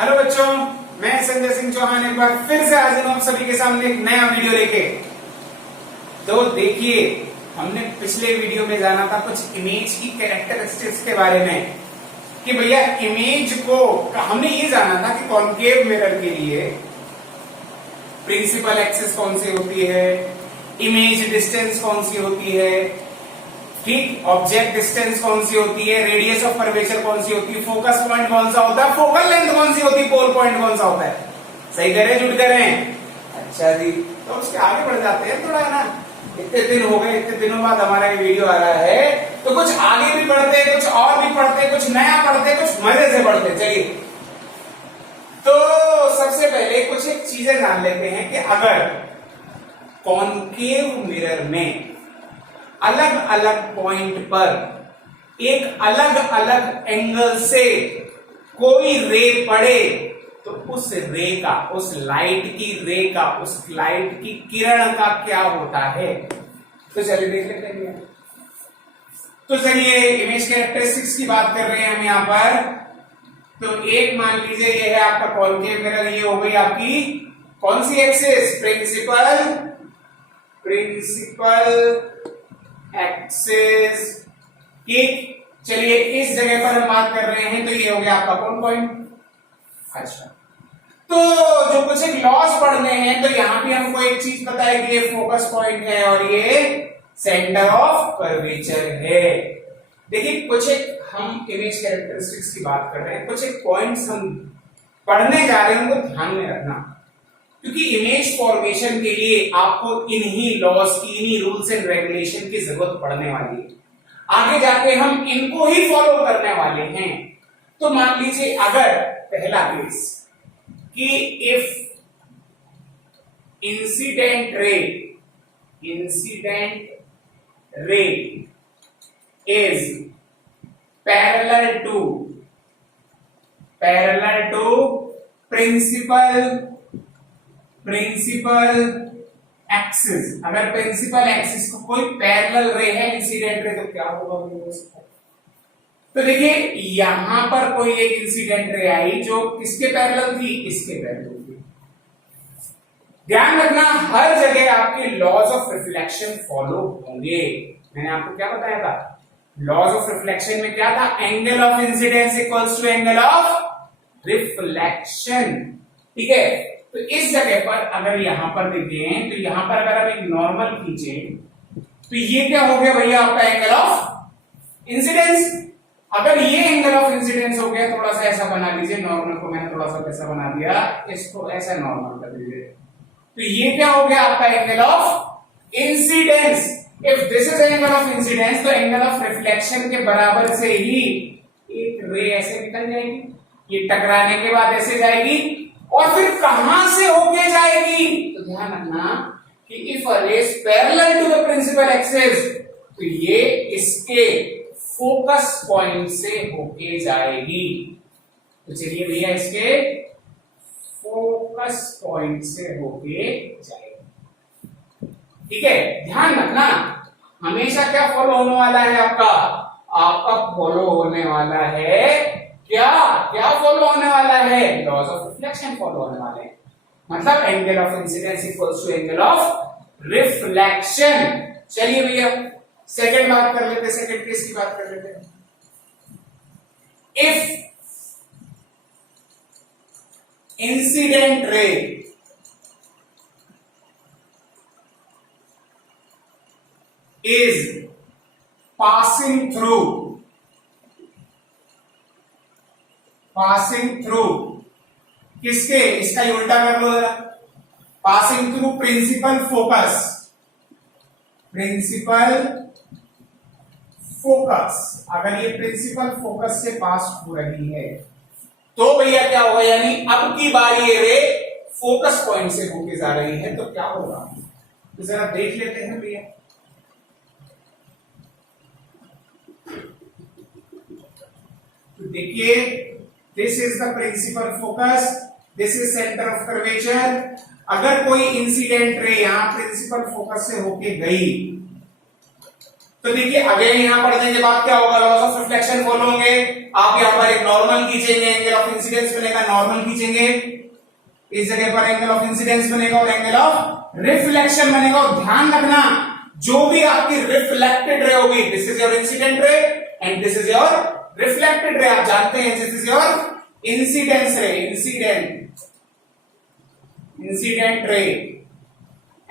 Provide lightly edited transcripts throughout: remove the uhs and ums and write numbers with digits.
Hello बच्चों, मैं संजय सिंह चौहान एक बार फिर से हाजिर हूं आप सभी के सामने एक नया वीडियो लेके। तो देखिए, हमने पिछले वीडियो में जाना था कुछ इमेज की कैरेक्टरिस्टिक्स के बारे में कि भैया इमेज को हमने ये जाना था कि कॉन्केव मिरर के लिए प्रिंसिपल एक्सिस कौन सी होती है, इमेज डिस्टेंस कौन सी होती है, ठीक, ऑब्जेक्ट डिस्टेंस कौन सी होती है, रेडियस ऑफ कर्वेचर कौन सी होती है, फोकस पॉइंट कौन सा होता है, फोकल लेंथ कौन सी होती है, पोल पॉइंट कौन सा होता है। सही करें झूठ करें? अच्छा जी, तो उसके आगे बढ़ जाते हैं थोड़ा ना। इतने दिन हो गए, इतने दिनों बाद हमारा ये वीडियो आ रहा है, तो कुछ आगे भी बढ़ते, कुछ और भी पढ़ते, कुछ नया पढ़ते, कुछ मजे से पढ़ते। चलिए, तो सबसे पहले कुछ एक चीजें जान लेते हैं कि अगर कॉन्केव मिरर में अलग अलग पॉइंट पर एक अलग अलग एंगल से कोई रे पड़े तो उस रे का, उस लाइट की रे का, उस लाइट की किरण का क्या होता है। तो चलिए देख लेते हैं। तो चलिए, इमेज कैरेक्टरिस्टिक्स की बात कर रहे हैं हम यहां पर। तो एक मान लीजिए ये है आपका कॉन्केव मिरर, ये हो गई आपकी कौन सी एक्सिस, प्रिंसिपल एक्सिस। ठीक, चलिए इस जगह पर हम बात कर रहे हैं, तो ये हो गया आपका कौन पॉइंट। अच्छा, तो जो कुछ एक लॉस पढ़ने हैं, तो यहां भी हमको एक चीज पता है कि ये फोकस पॉइंट है और ये सेंटर ऑफ कर्वेचर है। देखिए, कुछ एक हम इमेज कैरेक्टरिस्टिक्स की बात कर रहे हैं, कुछ एक पॉइंट्स हम पढ़ने जा रहे हैं, उनको ध्यान में रखना, क्योंकि इमेज फॉर्मेशन के लिए आपको इन्हीं लॉस की, इन्हीं रूल्स एंड रेगुलेशन की जरूरत पड़ने वाली है। आगे जाके हम इनको ही फॉलो करने वाले हैं। तो मान लीजिए अगर पहला केस कि if incident ray is parallel to principal axis, अगर प्रिंसिपल एक्सिस को कोई पैरेलल रे है, इंसिडेंट रे, तो क्या होगा। तो देखिए, यहां पर कोई एक इंसिडेंट रे आई जो किसके पैरेलल थी, इसके पैरेलल थी। ध्यान रखना, हर जगह आपके लॉज ऑफ रिफ्लेक्शन फॉलो होंगे। मैंने आपको क्या बताया था, लॉज ऑफ रिफ्लेक्शन में क्या था, angle of incidence equals to angle of reflection. ठीक है, तो इस जगह पर अगर यहां पर देखें, तो यहां पर अगर हम एक नॉर्मल खींचे, तो ये क्या हो गया भैया आपका एंगल ऑफ इंसिडेंस। अगर ये एंगल ऑफ इंसिडेंस हो गया, थोड़ा सा ऐसा बना लीजिए, नॉर्मल को मैंने थोड़ा सा ऐसा बना दिया, इसको ऐसा नॉर्मल कर दीजिए, तो ये क्या हो गया आपका angle of incidence. If this is angle of incidence, तो एंगल ऑफ रिफ्लेक्शन के बराबर से ही एक रे ऐसे निकल जाएगी, ये टकराने के बाद ऐसे जाएगी, और फिर कहां से होके जाएगी, तो ध्यान रखना कि if a ray is parallel to the principal axis, तो ये इसके फोकस पॉइंट से होके जाएगी। तो चलिए भैया, इसके फोकस पॉइंट से होके जाएगी। ठीक है, ध्यान रखना, हमेशा क्या फॉलो होने वाला है आपका फॉलो होने वाला है क्या फॉलो होने वाला है, लॉज ऑफ रिफ्लेक्शन फॉलो होने वाले हैं। मतलब angle of incidence equals to angle of reflection. चलिए भैया, सेकंड बात कर लेते हैं, सेकंड केस की बात कर लेते हैं। If incident ray is passing through किसके, इसका उल्टा कर लो जरा, पासिंग थ्रू प्रिंसिपल फोकस। अगर ये प्रिंसिपल फोकस से पास हो रही है, तो भैया क्या होगा, यानी अब की बारी ये रे फोकस पॉइंट से होके जा रही है, तो क्या होगा, तो जरा देख लेते हैं भैया। तो देखिए, this is the principal focus, this is centre of curvature. अगर कोई इंसिडेंट रे यहां प्रिंसिपल फोकस से होके गई, तो देखिए अगेन यहां पढ़ने के बाद क्या होगा, लॉस ऑफ रिफ्लेक्शन फॉलो होंगे। आप यहां पर एक नॉर्मल खींचेंगे, एंगल ऑफ इंसिडेंस बनेगा, नॉर्मल खींचेंगे, इस जगह पर एंगल ऑफ इंसिडेंस बनेगा और एंगल ऑफ रिफ्लेक्शन बनेगा। और ध्यान रखना जो भी आपकी रिफ्लेक्टेड रे होगी, this is your incident ray and this is your reflected ray. आप जानते हैं दिस इज योर इंसिडेंस रे, incident ray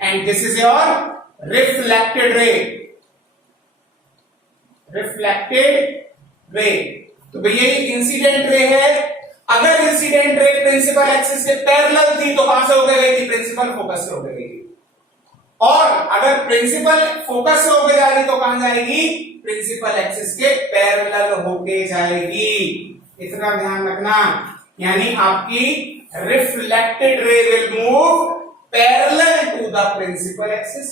and this is your reflected ray, तो भैया ये इंसिडेंट रे है। अगर इंसिडेंट रे प्रिंसिपल एक्सिस के पैरेलल थी तो कहां से होकर गई थी, प्रिंसिपल फोकस से होकर गई थी। और अगर प्रिंसिपल फोकस से होकर जाएगी तो कहां जाएगी, प्रिंसिपल एक्सिस के पैरेलल होके जाएगी। इतना ध्यान रखना, यानी आपकी reflected ray will move parallel to the principal axis.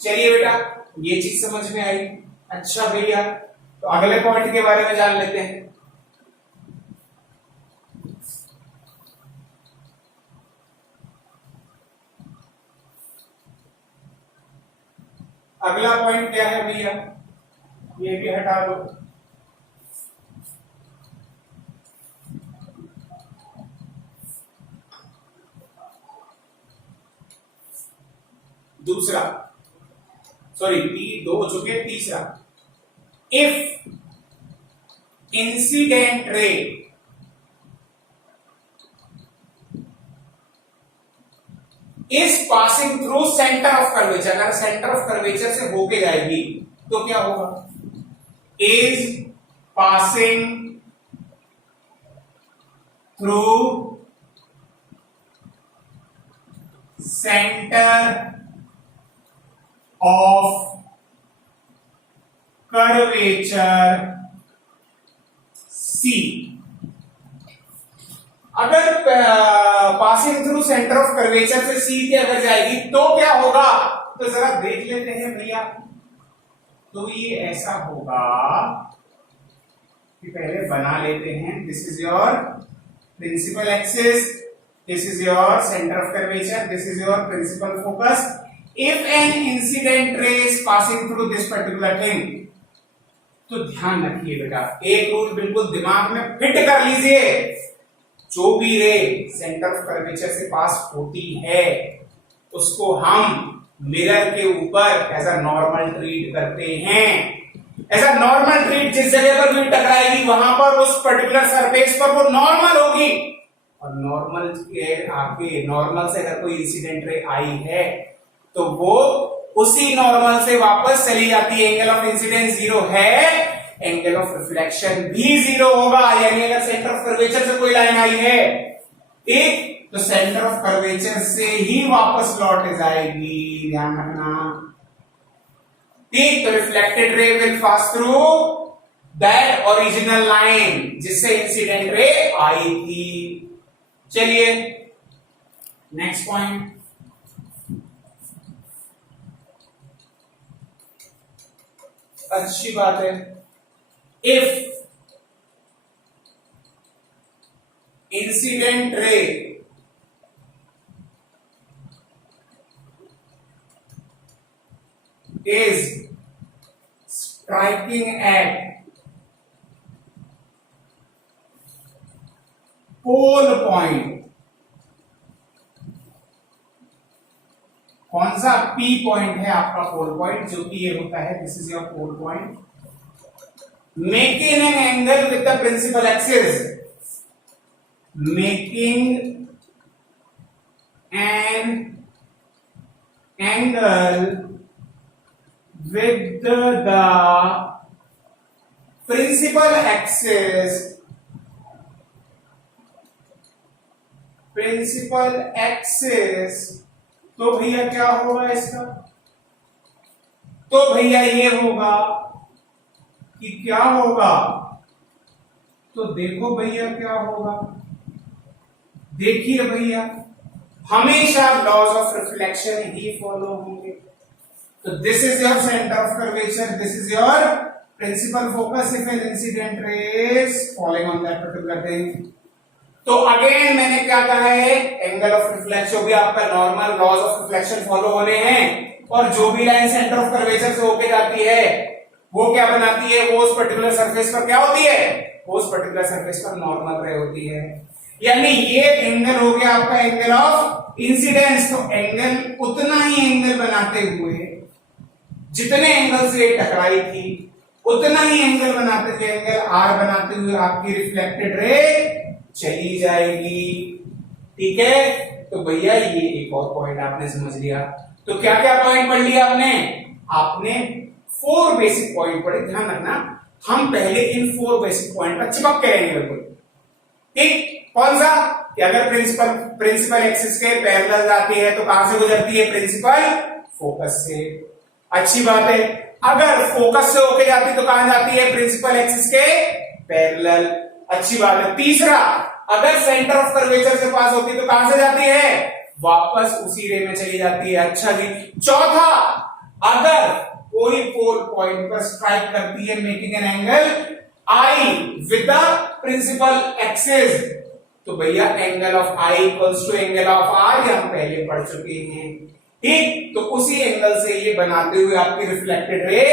चलिए बेटा ये चीज समझ में आई। अच्छा भैया तो अगले पॉइंट के बारे में जान लेते हैं। अगला पॉइंट क्या है भैया, ये भी हटा दो। दूसरा, सॉरी दो हो चुके, तीसरा, if incident ray is passing through centre of curvature, अगर सेंटर ऑफ कर्वेचर से होके जाएगी तो क्या होगा, is passing through centre of curvature C. अगर passing through centre of curvature से सी के अगर जाएगी तो क्या होगा, तो जरा देख लेते हैं भैया। तो ये ऐसा होगा कि पहले बना लेते हैं, this is your principal axis, this is your centre of curvature, this is your principal focus. If an incident ray is passing through this particular thing, तो ध्यान रखिए बेटा, एक रूल बिल्कुल दिमाग में फिट कर लीजिए, जो भी रे सेंटर ऑफ कर्वेचर से पास होती है उसको हम मिरर के ऊपर एज अ नॉर्मल ट्रीट करते हैं। एज अ नॉर्मल ट्रीट, जिस जगह पर भी टकराएगी वहां पर उस पर्टिकुलर सरफेस पर वो नॉर्मल होगी। और नॉर्मल के आगे, नॉर्मल से अगर कोई इंसिडेंट रे आई है तो वो उसी नॉर्मल से वापस चली जाती है। एंगल ऑफ इंसिडेंस जीरो है, एंगल ऑफ रिफ्लेक्शन भी जीरो होगा। यानी अगर सेंटर ऑफ कर्वेचर से कोई लाइन आई है, ठीक, तो सेंटर ऑफ कर्वेचर से ही वापस लौट जाएगी, ध्यान रखना, ठीक। तो reflected ray will pass through that original line जिससे इंसिडेंट रे आई थी। चलिए नेक्स्ट पॉइंट, अच्छी बात है। इफ इंसिडेंट रे is striking at pole point, कौन सा P पॉइंट है आपका पोल पॉइंट, जो कि ये होता है, this is your pole point, making an angle with the principal axis, making an angle with the principal axis, तो भैया क्या होगा इसका, तो भैया ये होगा कि क्या होगा, तो देखो भैया क्या होगा, देखिए भैया हमेशा लॉज ऑफ रिफ्लेक्शन ही फॉलो होंगे। So this is your center of curvature, this is your principal focus if an incident ray is falling on that particular thing. तो अगेन मैंने क्या कहा है, एंगल ऑफ रिफ्लेक्शन, जो भी आपका normal laws of reflection follow होने हैं, और जो भी लाइन सेंटर ऑफ कर्वेचर से होके जाती है वो क्या बनाती है, वो उस पर्टिकुलर सरफेस पर क्या होती है, वो उस पर्टिकुलर सरफेस पर नॉर्मल रे होती है। यानी ये एंगल हो गया आपका एंगल ऑफ इंसिडेंस। तो एंगल उतना ही एंगल बनाते हुए, जितने एंगल से टकराई थी उतना ही एंगल बनाते हुए, एंगल आर बनाते हुए आपकी रिफ्लेक्टेड रे चली जाएगी। ठीक है, तो भैया ये एक और पॉइंट आपने समझ लिया। तो क्या क्या पॉइंट पढ़ लिया आपने, आपने 4 बेसिक पॉइंट पढ़े। ध्यान रखना, हम पहले इन 4 बेसिक पॉइंट पर चिपक के रहेंगे बिल्कुल। ठीक, कौन सा, कि अगर प्रिंसिपल एक्सिस के पैरेलल जाती है तो कहां से गुजरती है, प्रिंसिपल फोकस से। अच्छी बात है, अगर फोकस से होके जाती तो कहां जाती है, प्रिंसिपल एक्सिस के पैरेलल। अच्छी बात है। तीसरा, अगर सेंटर ऑफ कर्वेचर से पास होती तो कहां से जाती है, वापस उसी रे में चली जाती है। अच्छा जी। चौथा, अगर कोई पोल पॉइंट पर स्ट्राइक करती है making an angle i with the principal axis, तो भैया angle of i equals to angle of r, ये हम पहले पढ़ चुके हैं। ठीक, तो उसी एंगल से ये बनाते हुए आपकी रिफ्लेक्टेड रे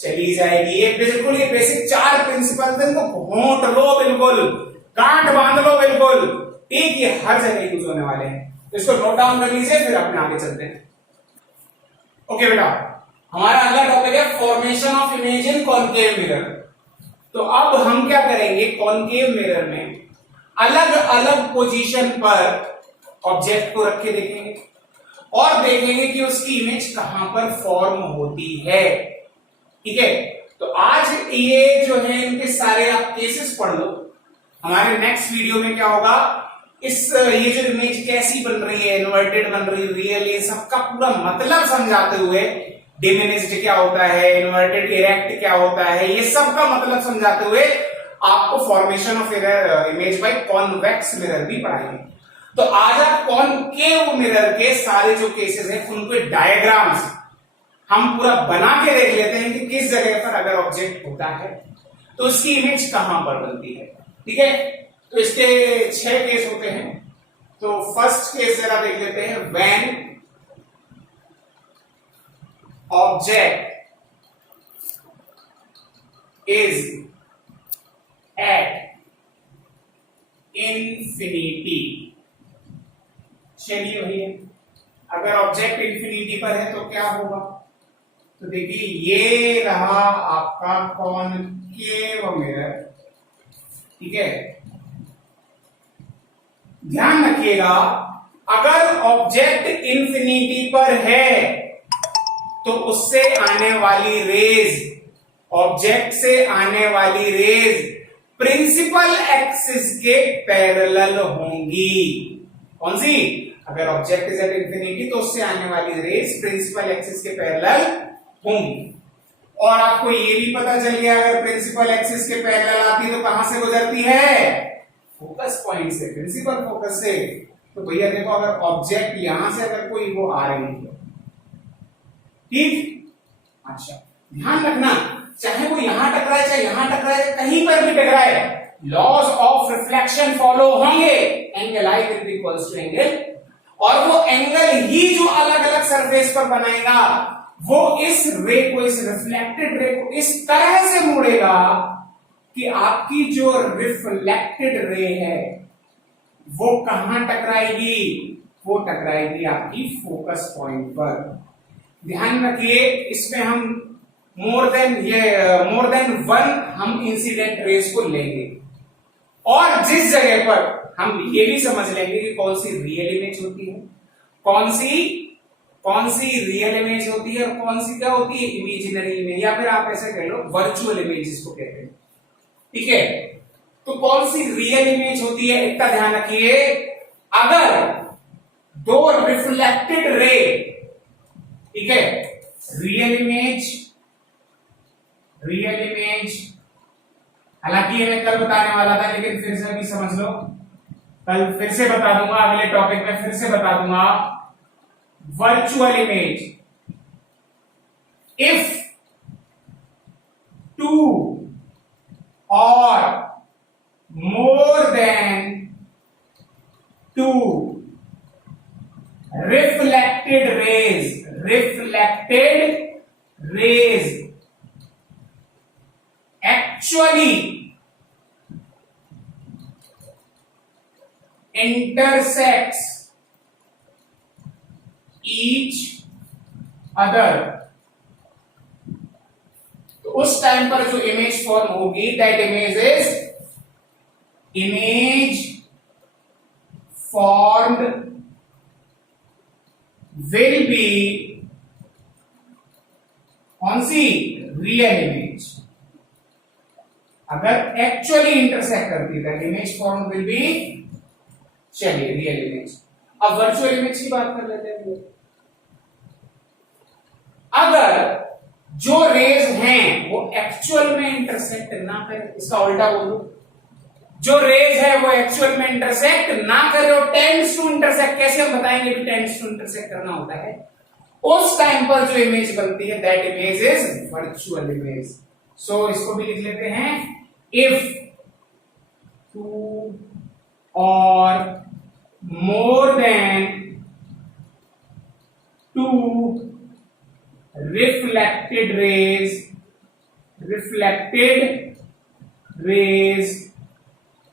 चली जाएगी। ये बिल्कुल ये बेसिक 4 प्रिंसिपल थे, इनको घोंट लो बिल्कुल, गांठ बांध लो बिल्कुल। ठीक, ये हर जगह यूज होने वाले हैं, तो इसको नोट डाउन कर लीजिए, फिर अपने आगे चलते हैं। ओके बेटा, हमारा अगला टॉपिक है formation of image in concave mirror. तो अब हम क्या करेंगे, कॉनकेव मिरर में अलग अलग पोजीशन पर ऑब्जेक्ट को रख के देखेंगे और देखेंगे कि उसकी इमेज कहां पर फॉर्म होती है। ठीक है, तो आज ये जो है इनके सारे आप केसेस पढ़ लो। हमारे नेक्स्ट वीडियो में क्या होगा, ये जो इमेज कैसी बन रही है, इन्वर्टेड बन रही है, रियल, ये सबका पूरा मतलब समझाते हुए, डिमिनिश्ड क्या होता है, इन्वर्टेड इरेक्ट क्या होता है, ये सब का मतलब समझाते हुए आपको formation of image by convex mirror भी पढ़ाएंगे। तो आज आप कॉनकेव मिरर के सारे जो केसेस हैं उनके डायग्राम्स हम पूरा बना के देख लेते हैं कि किस जगह पर अगर ऑब्जेक्ट होता है तो उसकी इमेज कहां पर बनती है। ठीक है, तो इसके 6 केस होते हैं। तो फर्स्ट केस जरा देख लेते हैं, when object is at infinity. चलिए भैया, अगर ऑब्जेक्ट इन्फिनिटी पर है तो क्या होगा, तो देखिए ये रहा आपका कॉनकेव मिरर। ठीक है, ध्यान रखिएगा, अगर ऑब्जेक्ट इन्फिनिटी पर है तो उससे आने वाली रेज, ऑब्जेक्ट से आने वाली रेज प्रिंसिपल एक्सिस के पैरेलल होंगी। कौन सी, अगर ऑब्जेक्ट इज एट इंफिनिटी तो उससे आने वाली रेज प्रिंसिपल एक्सिस के पैरेलल होंगी। और आपको ये भी पता चल गया, अगर प्रिंसिपल एक्सिस के पैरेलल आती है तो कहां से गुजरती है, फोकस पॉइंट से, प्रिंसिपल फोकस से। तो भैया देखो, अगर ऑब्जेक्ट यहां से अगर कोई वो आ रही है, ठीक, अच्छा ध्यान रखना, चाहे वो यहां टकराए चाहे यहां टकराए, कहीं पर भी टकराए, लॉज ऑफ रिफ्लेक्शन फॉलो होंगे। Angle i will be equals to angle, और वो एंगल ही जो अलग अलग सरफेस पर बनाएगा वो इस रे को, इस रिफ्लेक्टेड रे को इस तरह से मोड़ेगा कि आपकी जो रिफ्लेक्टेड रे है वो कहां टकराएगी, वो टकराएगी आपकी फोकस पॉइंट पर। ध्यान रखिए, इसमें हम मोर देन वन हम इंसिडेंट रेस को लेंगे, और जिस जगह पर हम ये भी समझ लेंगे कि कौन सी रियल इमेज होती है, कौन सी रियल इमेज होती है और कौन सी क्या होती है, इमेजिनरी इमेज, या फिर आप ऐसे कह लो वर्चुअल इमेज जिसको कहते हैं। ठीक है, तो कौन सी रियल इमेज होती है, इतना ध्यान रखिए। अगर दो रिफ्लेक्टेड रे, ठीक है, रियल इमेज, हालांकि ये मैं कल बताने वाला था लेकिन फिर से अभी समझ लो, कल फिर से बता दूंगा, अगले टॉपिक में फिर से बता दूंगा। वर्चुअल इमेज, इफ टू और more than two reflected rays actually intersects each other, तो उस टाइम पर जो इमेज फॉर्म होगी, that image formed will be कौन सी, रियल इमेज। अगर एक्चुअली इंटरसेक्ट करती है इमेज फॉर्म विल बी, चलिए रियल इमेज। अब वर्चुअल इमेज की बात कर लेते हैं। अगर जो रेज हैं वो एक्चुअल में इंटरसेक्ट ना करें, इसका उल्टा बोलो, जो रेज है वो एक्चुअल में इंटरसेक्ट ना करे और टेंड्स टू इंटरसेक्ट, कैसे हम बताएंगे कि टेंड्स टू इंटरसेक्ट करना होता है, उस टाइम पर जो इमेज बनती है that image is virtual image. So इसको भी लिख लेते हैं, इफ टू और more than two reflected rays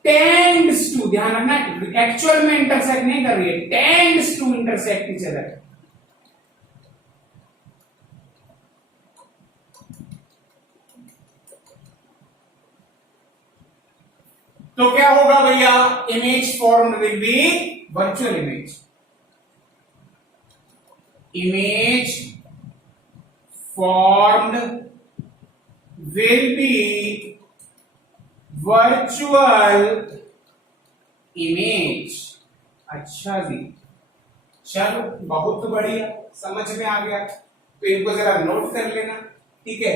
tends to, ध्यान रखना एक्चुअल में इंटरसेक्ट नहीं कर रही है, tends to intersect each other. तो क्या होगा भैया, image form will be virtual image. Image formed will be virtual image. अच्छा जी, चलो बहुत बढ़िया, समझ में आ गया। तो इनको जरा नोट कर लेना, ठीक है।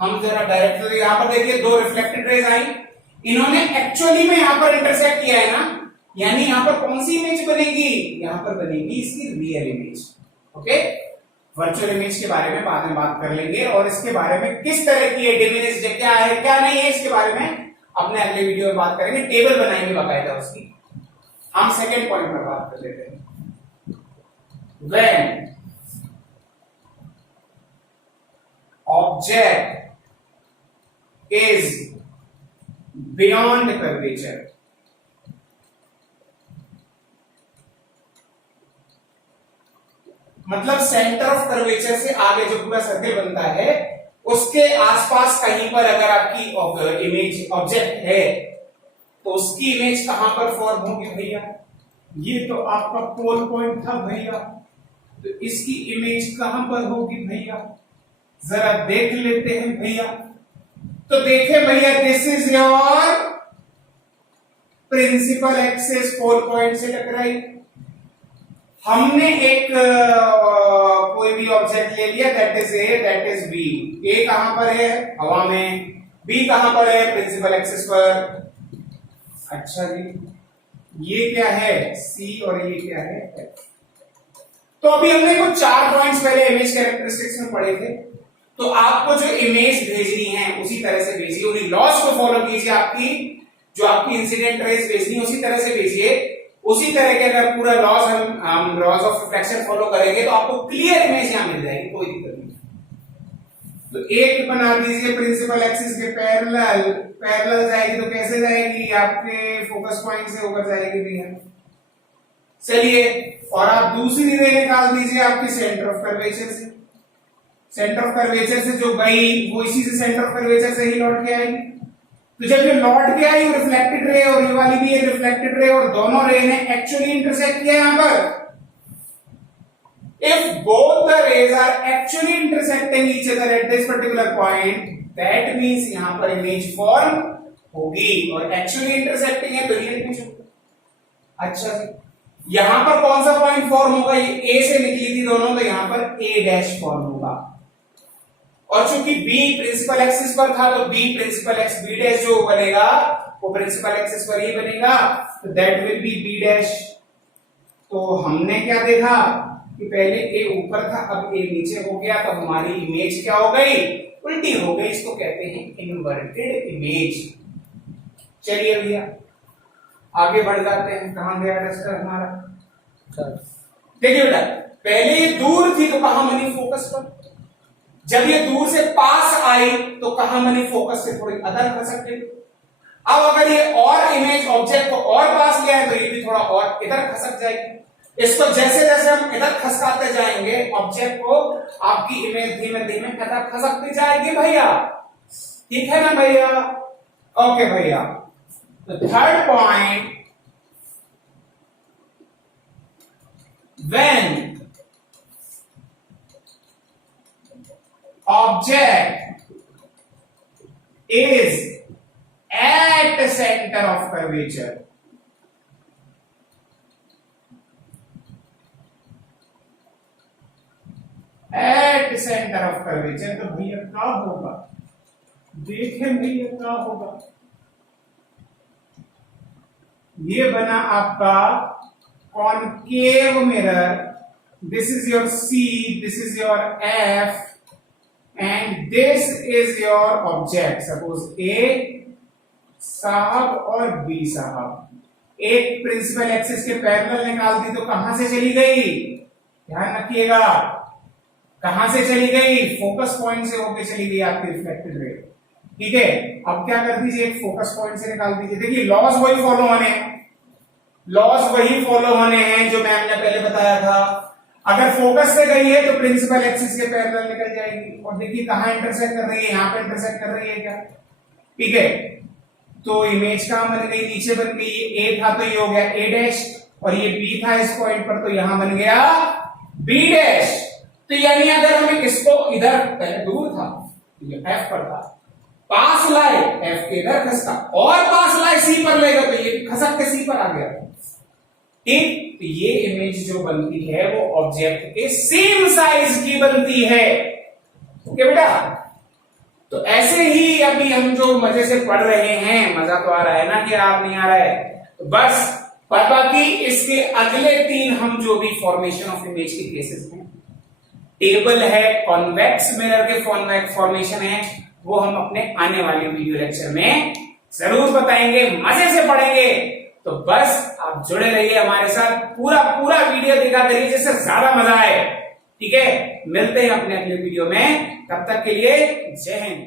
हम जरा डायरेक्ट यहां पर देखिए, दो रिफ्लेक्टेड रेज आई, इन्होंने एक्चुअली में यहां पर इंटरसेक्ट किया है ना, यानी यहां पर कौन सी इमेज बनेगी, यहां पर बनेगी इसकी real image. Okay, virtual image के बारे में बाद में बात कर लेंगे, और इसके बारे में किस तरह की डिमिनिश्ड क्या है क्या नहीं है, इसके बारे में अपने अगले वीडियो में बात करेंगे, टेबल बनाएंगे बाकायदा उसकी। हम सेकेंड पॉइंट पर बात कर लेते हैं। When object is beyond curvature, मतलब सेंटर ऑफ कर्वेचर से आगे जो पूरा सर्कल बनता है उसके आसपास कहीं पर अगर आपकी इमेज ऑब्जेक्ट है तो उसकी इमेज कहां पर फॉर्म होगी भैया, ये तो आपका पोल पॉइंट था भैया, तो इसकी इमेज कहां पर होगी भैया, जरा देख लेते हैं भैया। तो देखें भैया, this is your principal axis, pole point से टकराई। हमने एक कोई भी ऑब्जेक्ट ले लिया, that is A, that is B. A कहां पर है, हवा में, बी कहां पर है, प्रिंसिपल एक्सिस पर। अच्छा जी, ये क्या है, सी, और ये क्या है, एफ। तो अभी हमने कुछ 4 पॉइंट्स पहले इमेज कैरेक्टरिस्टिक्स में पढ़े थे। तो आपको जो इमेज भेजनी है उसी तरह से भेजिए, उन्हीं लॉस को फॉलो कीजिए। आपकी जो आपकी इंसिडेंट रेज भेजनी है उसी तरह से भेजिए। उसी तरह के अगर पूरा लॉस हम लॉस ऑफ रिफ्लेक्शन फॉलो करेंगे तो आपको क्लियर इमेज यहां मिल जाएगी, कोई दिक्कत नहीं। तो एक बना दीजिए प्रिंसिपल एक्सिस के पैरेलल जाएगी, तो कैसे जाएगी, आपके फोकस पॉइंट से होकर जाएगी भैया। चलिए, और आप दूसरी रे निकाल दीजिए आपके सेंटर ऑफ कर्वेचर से। सेंटर ऑफ कर्वेचर से जो गई वो इसी से सेंटर ऑफ कर्वेचर से ही लौट के आएगी। तो जब ये लौट के आई रिफ्लेक्टेड रे और ये वाली भी एक रिफ्लेक्टेड रे, और दोनों रे ने एक्चुअली इंटरसेक्ट किया यहां पर। If both the rays are actually intersecting each other at this particular point, that means यहां पर इमेज फॉर्म होगी, और एक्चुअली इंटरसेक्टिंग है तो रियल इमेज होगी। अच्छा जी, यहां पर कौन सा पॉइंट फॉर्म होगा, ये ए से निकली थी दोनों, तो यहां पर ए डैश फॉर्म होगा। और चूंकि बी प्रिंसिपल एक्सिस पर था तो B principal x B dash जो बनेगा वो प्रिंसिपल एक्सिस पर ही बनेगा, तो दैट विल बी बी डैश। तो हमने क्या देखा कि पहले ए ऊपर था, अब ए नीचे हो गया, तो हमारी इमेज क्या हो गई, उल्टी हो गई। इसको कहते हैं इन्वर्टेड इमेज। चलिए भैया, आगे बढ़ जाते हैं। कहां गया डस्टर हमारा? देखिए बेटा, पहले ये दूर थी तो कहां बनी? फोकस पर। जब ये दूर से पास आई तो कहां बनी? फोकस से थोड़ी अदर खसक गई। अब अगर ये और इमेज ऑब्जेक्ट को और पास ले आए तो ये भी थोड़ा और इधर खसक जाएगी। इसको जैसे जैसे हम इधर खसकाते जाएंगे ऑब्जेक्ट को, आपकी इमेज धीमे धीमे इधर खसकती जाएगी भैया। ठीक है ना भैया? ओके भैया। तो third point, when object is at the center of curvature, at the center of curvature, तो भैया क्या होगा? देखें भैया क्या होगा। ये बना आपका concave mirror. This is your C, this is your F, and this is your object. Suppose A साहब और B साहब एक प्रिंसिपल एक्सिस के पैरेलल निकाल दी तो कहां से चली गई? ध्यान रखिएगा, कहां से चली गई? फोकस पॉइंट से होके चली गई आपकी रिफ्लेक्टेड रे। ठीक है, अब क्या कर दीजिए, एक फोकस पॉइंट से निकाल दीजिए। देखिए लॉज वही फॉलो होने हैं, लॉज वही फॉलो होने हैं जो मैम ने पहले बताया था। अगर फोकस से गई है तो प्रिंसिपल एक्सिस के पैरेलल निकल जाएगी। और देखिए कहां इंटरसेक्ट कर रही है? यहां पे इंटरसेक्ट कर रही है क्या? ठीक है, तो इमेज कहां बन गई? नीचे बन गई। ये ए था तो ये हो गया ए डैश, और ये बी था इस पॉइंट पर तो यहां बन गया बी डैश। तो यानी अगर हमें इसको इधर, पहले दूर था ये एफ पर था, पास लाए एफ के इधर खसका, और पास लाए सी पर लेगा तो ये खसक के सी पर आ गया। ठीक, तो ये इमेज जो बनती है वो ऑब्जेक्ट के सेम साइज की बनती है। ओके बेटा, तो ऐसे ही अभी हम जो मजे से पढ़ रहे हैं, मजा तो आ रहा है ना कि आप नहीं आ रहा है? तो बस बाकी इसके अगले 3 हम जो भी फॉर्मेशन ऑफ इमेज के केसेस हैं, टेबल है, कॉन्वेक्स मिरर के फॉर्मेशन है, वो हम अपने आने वाले वीडियो लेक्चर में जरूर बताएंगे, मजे से पढ़ेंगे। तो बस आप जुड़े रहिए हमारे साथ, पूरा पूरा वीडियो देखा करिए जिससे ज्यादा मजा आए। ठीक है, मिलते हैं अपने अगले वीडियो में, तब तक के लिए जय हिंद।